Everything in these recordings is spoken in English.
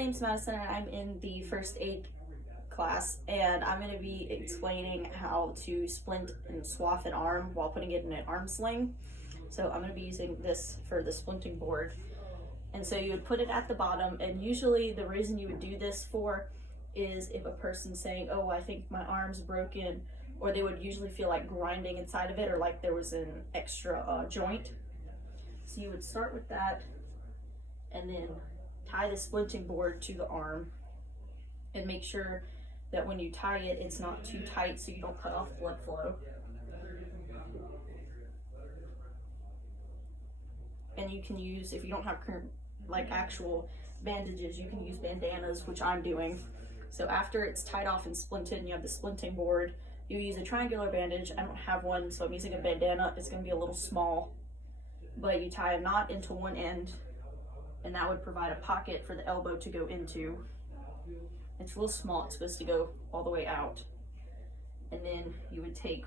name's Madison and I'm in the first aid class, and I'm going to be explaining how to splint and swathe an arm while putting it in an arm sling. So I'm going to be using this for the splinting board. And so you would put it at the bottom, and usually the reason you would do this for is if a person's saying, oh, I think my arm's broken, or they would usually feel like grinding inside of it or like there was an extra joint. So you would start with that and then tie the splinting board to the arm and make sure that when you tie it, it's not too tight so you don't cut off blood flow. And you can use, if you don't have like actual bandages, you can use bandanas, which I'm doing. So after it's tied off and splinted and you have the splinting board, you use a triangular bandage. I don't have one, so I'm using a bandana. It's going to be a little small, but you tie a knot into one end, and that would provide a pocket for the elbow to go into. It's a little small, it's supposed to go all the way out. And then you would take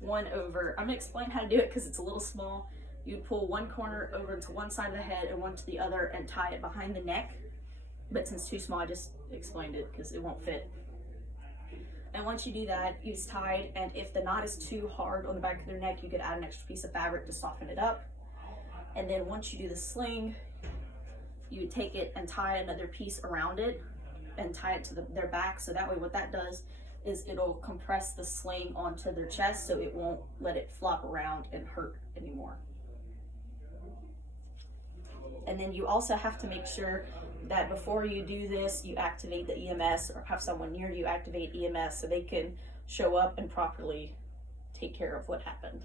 one over. I'm going to explain how to do it because it's a little small. You'd pull one corner over to one side of the head and one to the other and tie it behind the neck. But since it's too small, I just explained it because it won't fit. And once you do that, it's tied, and if the knot is too hard on the back of their neck, you could add an extra piece of fabric to soften it up. And then once you do the sling, you would take it and tie another piece around it and tie it to their back. So that way what that does is it'll compress the sling onto their chest so it won't let it flop around and hurt anymore. And then you also have to make sure that before you do this, you activate the EMS or have someone near you activate EMS so they can show up and properly take care of what happened.